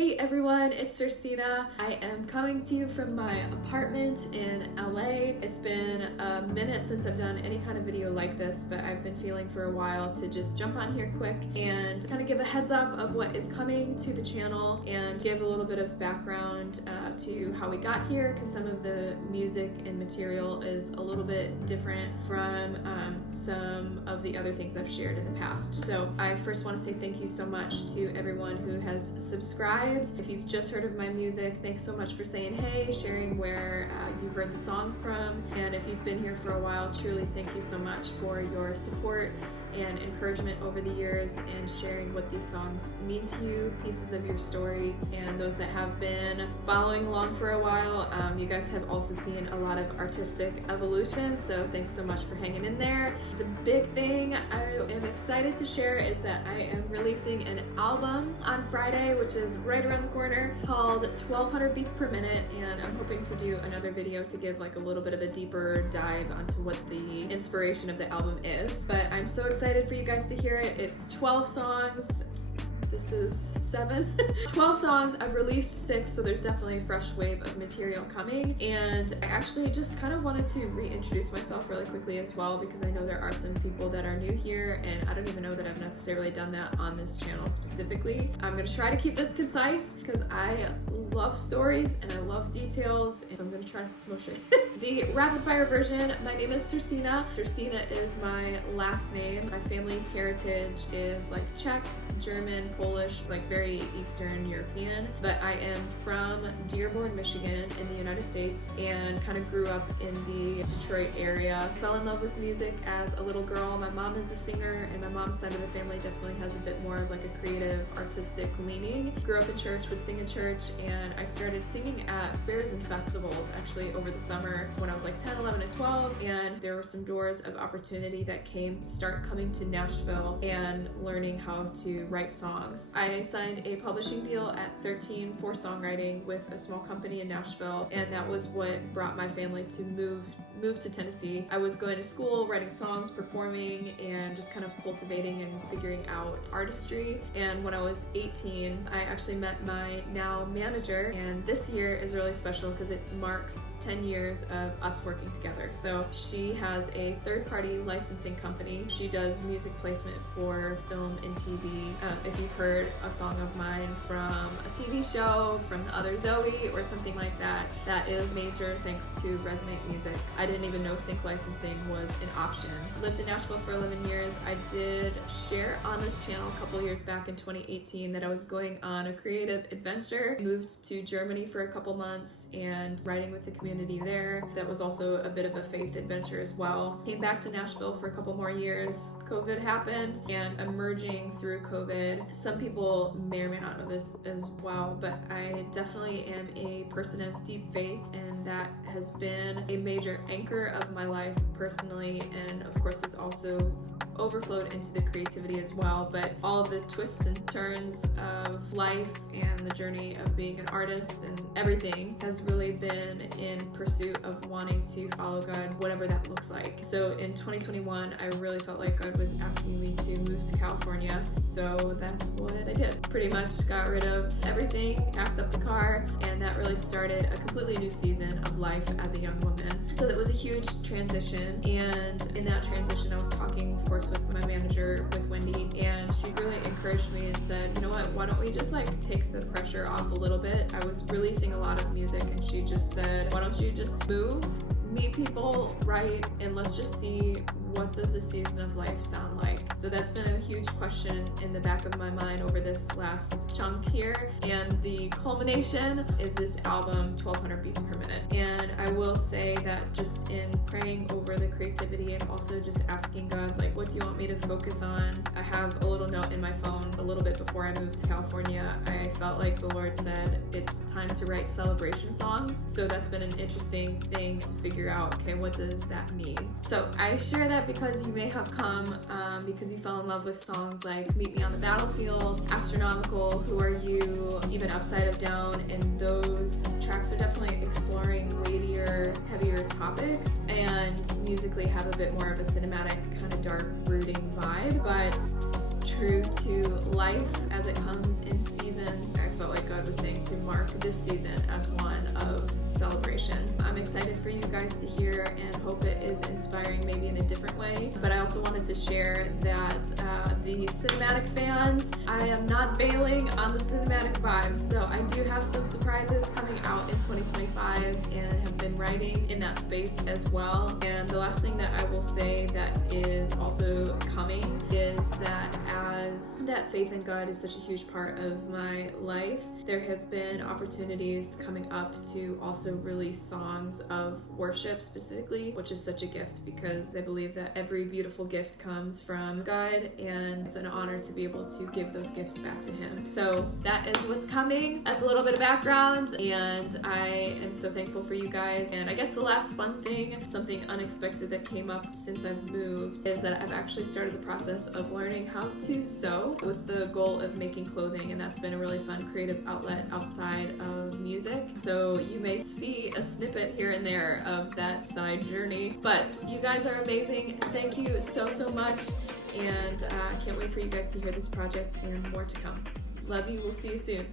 Hey everyone, it's Svrcina. I am coming to you from my apartment in LA. It's been a minute since I've done any kind of video like this, but I've been feeling for a while to just jump on here quick and kind of give a heads up of what is coming to the channel and give a little bit of background to how we got here, because some of the music and material is a little bit different from some of the other things I've shared in the past. So I first want to say thank you so much to everyone who has subscribed. If you've just heard of my music, thanks so much for saying hey, sharing where you heard the songs from. And if you've been here for a while, truly thank you so much for your support and encouragement over the years and sharing what these songs mean to you, pieces of your story. And those that have been following along for a while, you guys have also seen a lot of artistic evolution, so thanks so much for hanging in there. The big thing I am excited to share is that I am releasing an album on Friday, which is right around the corner, called 1200 Beats Per Minute, and I'm hoping to do another video to give like a little bit of a deeper dive onto what the inspiration of the album is. But I'm so excited for you guys to hear it. It's 12 songs. This is 7. 12 songs. I've released 6, so there's definitely a fresh wave of material coming. And I actually just kind of wanted to reintroduce myself really quickly as well, because I know there are some people that are new here, and I don't even know that I've necessarily done that on this channel specifically. I'm gonna try to keep this concise because I love stories and I love details, and so I'm gonna try to smush it. The rapid fire version: my name is Svrcina. Svrcina is my last name. My family heritage is like Czech, German, Polish, like very Eastern European, but I am from Dearborn, Michigan in the United States, and kind of grew up in the Detroit area. Fell in love with music as a little girl. My mom is a singer, and my mom's side of the family definitely has a bit more of like a creative, artistic leaning. Grew up in church, would sing in church, and I started singing at fairs and festivals actually over the summer when I was like 10, 11, and 12, and there were some doors of opportunity that start coming to Nashville and learning how to write songs. I signed a publishing deal at 13 for songwriting with a small company in Nashville, and that was what brought my family to move to Tennessee. I was going to school, writing songs, performing, and just kind of cultivating and figuring out artistry. And when I was 18, I actually met my now manager, and this year is really special because it marks 10 years of us working together. So she has a third-party licensing company. She does music placement for film and TV. If you've heard a song of mine from a TV show, from the other Zoe, or something like that, that is major thanks to Resonate Music. I didn't even know sync licensing was an option. Lived in Nashville for 11 years. I did share on this channel a couple years back in 2018 that I was going on a creative adventure. Moved to Germany for a couple months and writing with the community there. That was also a bit of a faith adventure as well. Came back to Nashville for a couple more years. COVID happened, and emerging through COVID, some people may or may not know this as well, but I definitely am a person of deep faith, and that has been a major anchor of my life personally, and of course has also overflowed into the creativity as well. But all of the twists and turns of life and the journey of being an artist and everything has really been in pursuit of wanting to follow God, whatever that looks like. So in 2021, I really felt like God was asking me to move to California, so that's what I did. Pretty much got rid of everything, packed up the car, and that really started a completely new season of life as a young woman. So that was a huge transition, and in that transition I was talking, of course, with my manager, with Wendy, and she really encouraged me and said, you know what, why don't we just like take the pressure off a little bit. I was releasing a lot of music, and she just said, why don't you just move, meet people, write, and let's just see what does the season of life sound like. So that's been a huge question in the back of my mind over this last chunk here, and the culmination is this album 1200 Beats Per Minute. And I will say that just in praying over the creativity and also just asking God, like, what do you want me to focus on? I have a little note in my phone a little bit before I moved to California. I felt like the Lord said it's time to write celebration songs. So that's been an interesting thing to figure out, okay, what does that mean? So I share that because you may have come because you fell in love with songs like Meet Me on the Battlefield, Astronomical, Who Are You, even Upside of Down, and those tracks are definitely exploring weightier, heavier topics and musically have a bit more of a cinematic, kind of dark, brooding vibe. But true to life as it comes in seasons. I felt like God was saying to mark this season as one of celebration. I'm excited for you guys to hear and hope it is inspiring maybe in a different way. But I also wanted to share that the cinematic fans, I am not bailing on the cinematic vibes. So I do have some surprises coming out in 2025 and have been writing in that space as well. And the last thing that I will say that is also coming is that as that faith in God is such a huge part of my life, there have been opportunities coming up to also release songs of worship specifically, which is such a gift because I believe that every beautiful gift comes from God, and it's an honor to be able to give those gifts back to Him. So that is what's coming. That's a little bit of background, and I am so thankful for you guys. And I guess the last fun thing, something unexpected that came up since I've moved, is that I've actually started the process of learning how to sew with the goal of making clothing, and that's been a really fun creative outlet outside of music. So you may see a snippet here and there of that side journey, but you guys are amazing. Thank you so much, and I can't wait for you guys to hear this project and more to come. Love you. We'll see you soon.